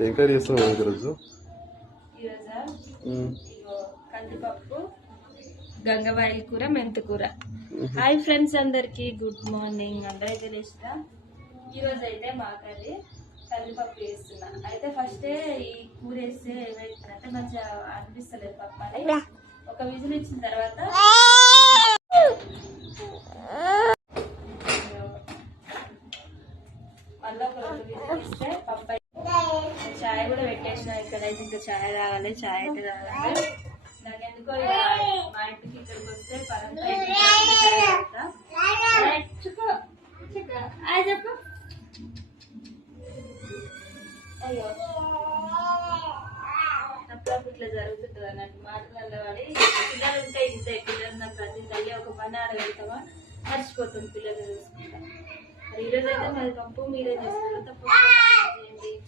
ఏం కర్రీ చేస్తావు ఈరోజు? కందిపప్పు, గంగవాయిల కూర, మెంతి కూర. హాయ్ ఫ్రెండ్స్, అందరికి గుడ్ మార్నింగ్. అందరైతే లేచిన ఈరోజు అయితే మా కర్రీ కందిపప్పు వేస్తున్నా. అయితే ఫస్ట్ ఈ కూర వేస్తే ఏమైతుందంటే మంచిగా అనిపిస్తలేదు పప్పు అని ఒక విజిల్ ఇచ్చిన తర్వాత మళ్ళీ ఒక 2 విజిల్ ఇస్తే పప్పు. చాయ్ కూడా పెట్టేసిన. ఇక్కడైతే ఇంకా చాయ్ తాగాలి. చాయ్ అయితే తాగాలి. నాకు ఎందుకో మా ఇంటికి ఇక్కడికి వస్తే పరంతా చెప్పు. అయ్యో అప్పుడప్పుడు ఇట్లా జరుగుతుంటుంది అన్నట్టు మాటలలో పడి. పిల్లలు ఉంటే ఇంతే. పిల్లలు నాకు ప్రతి తల్లి ఒక పని ఆడగలుగుతామా మర్చిపోతుంది పిల్లలు చూసుకుంటా. ఈరోజు అయితే మాది పప్పు మీరే చేస్తారు. తప్పకుండా చేయండి.